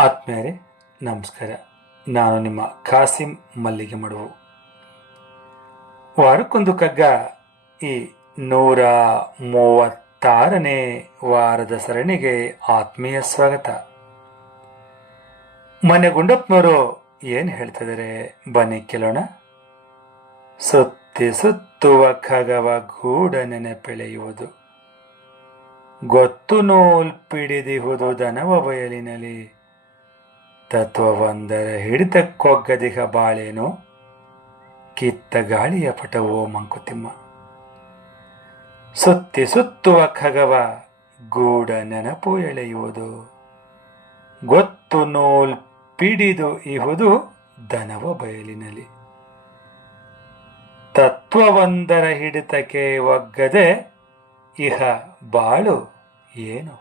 ಆತ್ಮೀಯರೇ ನಮಸ್ಕಾರ. ನಾನು ನಿಮ್ಮ ಖಾಸಿಂ ಮಲ್ಲಿಗೆ ಮಡುವು. ವಾರಕ್ಕೊಂದು ಕಗ್ಗ ಈ 136ನೇ ವಾರದ ಸರಣಿಗೆ ಆತ್ಮೀಯ ಸ್ವಾಗತ. ಮನೆ ಗುಂಡಪ್ಪನವರು ಏನು ಹೇಳ್ತಿದ್ದಾರೆ ಬನ್ನಿ ಕೇಳೋಣ. ಸುತ್ತಿ ಸುತ್ತುವ ಖಗವ ಗೂಢ ನೆನಪೆಳೆಯುವುದು, ಗೊತ್ತು ನೂಲ್ ಪಿಡಿದಿಹುದು ದನವ ಬಯಲಿನಲ್ಲಿ, ತತ್ವವೊಂದರ ಹಿಡಿತಕ್ಕೊಗ್ಗದಿಹ ಬಾಳೇನು, ಕಿತ್ತ ಗಾಳಿಯ ಪಟವೋ ಮಂಕುತಿಮ್ಮ. ಸುತ್ತಿ ಸುತ್ತುವ ಖಗವ ಗೂಢ ನೆನಪು ಎಳೆಯುವುದು, ಗೊತ್ತು ನೂಲ್ ಪಿಡಿದು ಇಹುದು ದನವ ಬಯಲಿನಲ್ಲಿ, ತತ್ವವೊಂದರ ಹಿಡಿತಕ್ಕೆ ಒಗ್ಗದೆ ಇಹ ಬಾಳು ಏನು.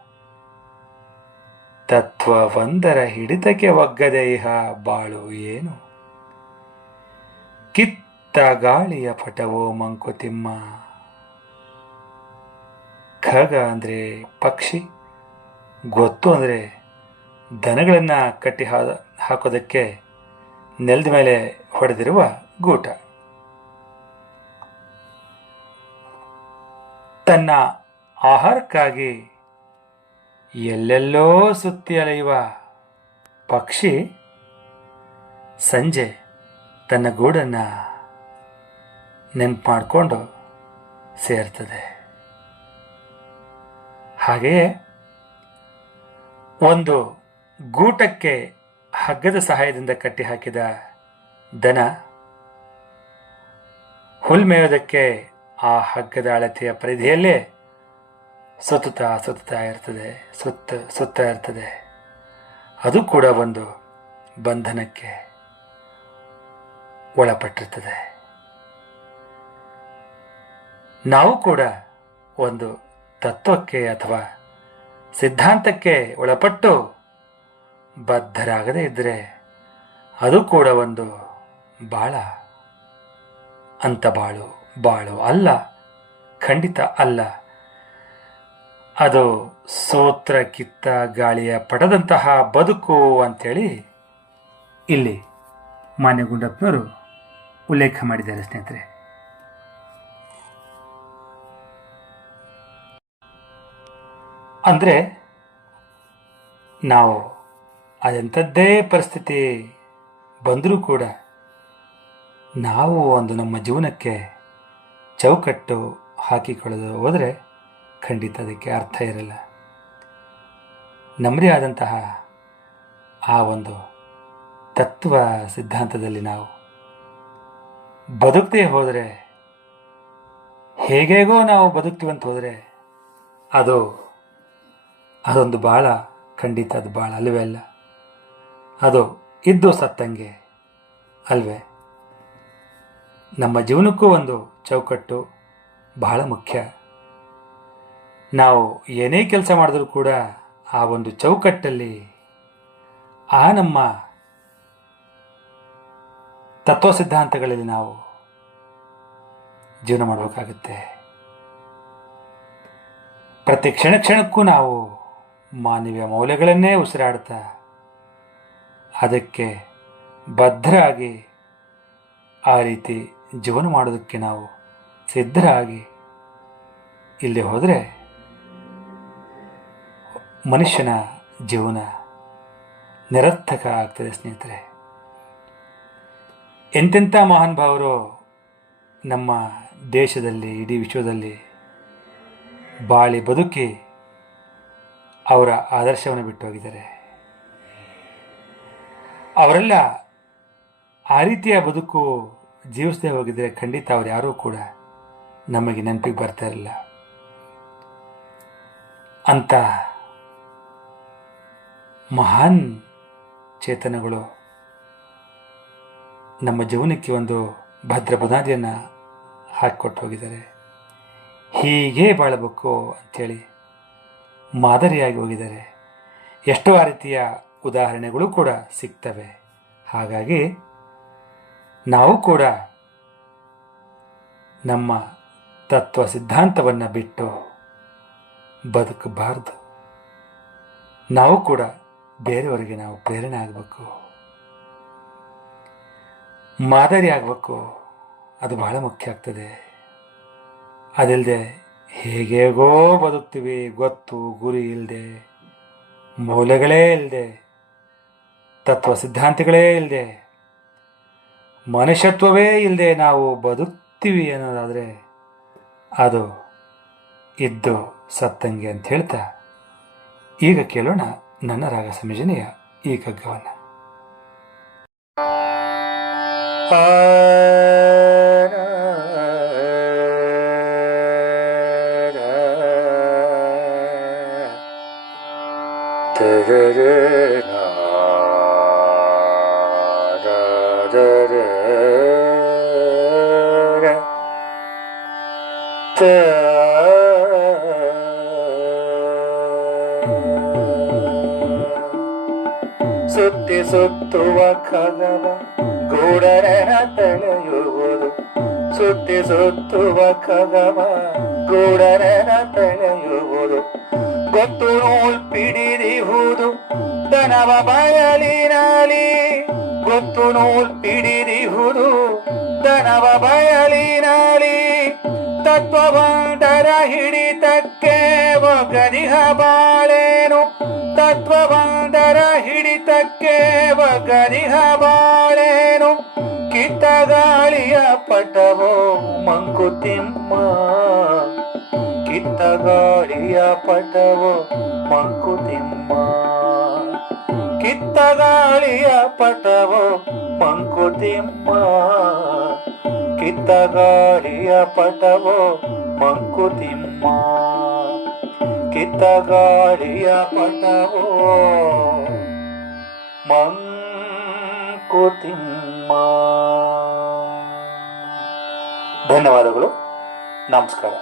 ತತ್ವವೊಂದರ ಹಿಡಿತಕ್ಕೆ ಒಗ್ಗದೆ ಇಹ ಬಾಳು ಏನು, ಕಿತ್ತ ಗಾಳಿಯ ಪಟವೋ ಮಂಕುತಿಮ್ಮ. ಖಗ ಅಂದರೆ ಪಕ್ಷಿ, ಗೊತ್ತು ಅಂದರೆ ದನಗಳನ್ನ ಕಟ್ಟಿ ಹಾಕೋದಕ್ಕೆ ನೆಲದ ಮೇಲೆ ಹೊಡೆದಿರುವ ಗೂಟ. ತನ್ನ ಆಹಾರಕ್ಕಾಗಿ ಎಲ್ಲೆಲ್ಲೋ ಸುತ್ತಿ ಅಲೆಯುವ ಪಕ್ಷಿ ಸಂಜೆ ತನ್ನ ಗೂಡನ್ನು ನೆನಪು ಮಾಡಿಕೊಂಡು ಸೇರ್ತದೆ. ಹಾಗೆಯೇ ಒಂದು ಗೂಟಕ್ಕೆ ಹಗ್ಗದ ಸಹಾಯದಿಂದ ಕಟ್ಟಿ ಹಾಕಿದ ದನ ಹುಲ್ಮೇಯೋದಕ್ಕೆ ಆ ಹಗ್ಗದ ಅಳತೆಯ ಪರಿಧಿಯಲ್ಲೇ ಸುತ್ತಾ ಇರ್ತದೆ. ಅದು ಕೂಡ ಒಂದು ಬಂಧನಕ್ಕೆ ಒಳಪಟ್ಟಿರ್ತದೆ. ನಾವು ಕೂಡ ಒಂದು ತತ್ವಕ್ಕೆ ಅಥವಾ ಸಿದ್ಧಾಂತಕ್ಕೆ ಒಳಪಟ್ಟು ಬದ್ಧರಾಗದೇ ಇದ್ದರೆ ಅದು ಕೂಡ ಒಂದು ಬಾಳ ಅಂತ ಬಾಳು ಅಲ್ಲ, ಖಂಡಿತ ಅಲ್ಲ. ಅದು ಸೋತ್ರ ಕಿತ್ತ ಗಾಳಿಯ ಪಡೆದಂತಹ ಬದುಕು ಅಂತೇಳಿ ಇಲ್ಲಿ ಮಾನ್ಯ ಗುಂಡಪ್ಪನವರು ಉಲ್ಲೇಖ ಮಾಡಿದ್ದಾರೆ ಸ್ನೇಹಿತರೆ. ಅಂದರೆ ನಾವು ಅದೆಂಥದ್ದೇ ಪರಿಸ್ಥಿತಿ ಬಂದರೂ ಕೂಡ ನಾವು ಒಂದು ನಮ್ಮ ಜೀವನಕ್ಕೆ ಚೌಕಟ್ಟು ಹಾಕಿಕೊಳ್ಳೋದು ಹೋದರೆ ಖಂಡಿತ ಅದಕ್ಕೆ ಅರ್ಥ ಇರಲ್ಲ. ನಮ್ಮದೇ ಆದಂತಹ ಆ ಒಂದು ತತ್ವ ಸಿದ್ಧಾಂತದಲ್ಲಿ ನಾವು ಬದುಕದೇ ಹೋದರೆ, ಹೇಗೇಗೋ ನಾವು ಬದುಕ್ತೀವಂತ ಹೋದರೆ ಅದೊಂದು ಬಾಳ, ಖಂಡಿತ ಅದು ಬಾಳ ಅಲ್ವೇ ಅಲ್ಲ. ಅದು ಇದ್ದು ಸತ್ತಂಗೆ ಅಲ್ವೇ. ನಮ್ಮ ಜೀವನಕ್ಕೂ ಒಂದು ಚೌಕಟ್ಟು ಬಹಳ ಮುಖ್ಯ. ನಾವು ಏನೇ ಕೆಲಸ ಮಾಡಿದ್ರೂ ಕೂಡ ಆ ಒಂದು ಚೌಕಟ್ಟಲ್ಲಿ ಆ ನಮ್ಮ ತತ್ವ ಸಿದ್ಧಾಂತಗಳಲ್ಲಿ ನಾವು ಜೀವನ ಮಾಡಬೇಕಾಗುತ್ತೆ. ಪ್ರತಿ ಕ್ಷಣಕ್ಕೂ ನಾವು ಮಾನವೀಯ ಮೌಲ್ಯಗಳನ್ನೇ ಉಸಿರಾಡ್ತಾ ಅದಕ್ಕೆ ಬದ್ಧರಾಗಿ ಆ ರೀತಿ ಜೀವನ ಮಾಡೋದಕ್ಕೆ ನಾವು ಸಿದ್ಧರಾಗಿ ಇಲ್ಲಿ ಹೋದರೆ ಮನುಷ್ಯನ ಜೀವನ ನಿರರ್ಥಕ ಆಗ್ತದೆ ಸ್ನೇಹಿತರೆ. ಎಂತೆಂಥ ಮಹಾನ್ ಭಾವರು ನಮ್ಮ ದೇಶದಲ್ಲಿ, ಇಡೀ ವಿಶ್ವದಲ್ಲಿ ಬಾಳಿ ಬದುಕಿ ಅವರ ಆದರ್ಶವನ್ನು ಬಿಟ್ಟು ಹೋಗಿದ್ದಾರೆ. ಅವರೆಲ್ಲ ಆ ರೀತಿಯ ಬದುಕು ಜೀವಿಸದೇ ಹೋಗಿದ್ರೆ ಖಂಡಿತ ಅವ್ರು ಯಾರೂ ಕೂಡ ನಮಗೆ ನೆನಪಿಗೆ ಬರ್ತಾ ಇರಲಿಲ್ಲ. ಅಂತ ಮಹಾನ್ ಚೇತನಗಳು ನಮ್ಮ ಜೀವನಕ್ಕೆ ಒಂದು ಭದ್ರ ಬುನಾದಿಯನ್ನು ಹಾಕಿಕೊಟ್ಟು ಹೋಗಿದ್ದಾರೆ. ಹೀಗೆ ಬಾಳಬೇಕು ಅಂಥೇಳಿ ಮಾದರಿಯಾಗಿ ಹೋಗಿದ್ದಾರೆ. ಎಷ್ಟೋ ಆ ರೀತಿಯ ಉದಾಹರಣೆಗಳು ಕೂಡ ಸಿಗ್ತವೆ. ಹಾಗಾಗಿ ನಾವು ಕೂಡ ನಮ್ಮ ತತ್ವ ಸಿದ್ಧಾಂತವನ್ನು ಬಿಟ್ಟು ಬದುಕಬಾರ್ದು. ನಾವು ಕೂಡ ಬೇರೆಯವರಿಗೆ ನಾವು ಪ್ರೇರಣೆ ಆಗಬೇಕು, ಮಾದರಿ ಆಗಬೇಕು. ಅದು ಬಹಳ ಮುಖ್ಯ ಆಗ್ತದೆ. ಅದಿಲ್ಲದೆ ಹೇಗೇಗೋ ಬದುಕ್ತೀವಿ, ಗೊತ್ತು ಗುರಿ ಇಲ್ಲದೆ, ಮೌಲ್ಯಗಳೇ ಇಲ್ಲದೆ, ತತ್ವ ಸಿದ್ಧಾಂತಗಳೇ ಇಲ್ಲದೆ, ಮನುಷ್ಯತ್ವವೇ ಇಲ್ಲದೆ ನಾವು ಬದುಕ್ತೀವಿ ಅನ್ನೋದಾದರೆ ಅದು ಇದ್ದು ಸತ್ತಂಗೆ ಅಂತ ಹೇಳ್ತಾ ಈಗ ಕೇಳೋಣ ನನ್ನ ರಾಗ ಸಂಯೋಜನೆಯ ಈ ಕಗ್ಗವನ್ನು. ಸುತ್ತಿ ಸುತ್ತುವ ಖಗವ ಗೂಢರನ ತಳೆಯುವುದು, ಸುತ್ತಿ ಸುತ್ತುವ ಖಗವ ಗೂಢರನ ತಳೆಯುವುದು, ಗೊತ್ತು ನೂಲ್ ಪಿಡಿದಿಹುದು ದನವ ಬಯಲಿನಲ್ಲಿ, ಗೊತ್ತು ನೂಲ್ ಪಿಡಿದಿಹುದು ದನವ ಬಯಲಿನಲ್ಲಿ, ತತ್ವವಂತರ ಹಿಡಿತಕ್ಕೆ ಒಗದಿಹ ಬಾಳೇನು, ತತ್ವವಂತರ ಹಿಡಿತಕ್ಕೆ ಒಗದಿಹ ಬಾಳೇನು, ಕಿತ್ತಗಾಳಿಯ ಪಟವೋ ಮಂಕುತಿಮ್ಮ, ಕಿತ್ತಗಾಳಿಯ ಪಟವೋ ಮಂಕುತಿಮ್ಮ, ಕಿತ್ತಗಾಳಿಯ ಪಟವೋ ಮಂಕುತಿಮ್ಮ, ಕಿತ್ತಗಾಳಿಯ ಪಟವೋ ಮಂಕುತಿಮ್ಮ, ಕಿತ್ತಗಾಳಿಯ ಪಟವೋ ಮಂಕುತಿಮ್ಮ. ಧನ್ಯವಾದಗಳು. ನಮಸ್ಕಾರ.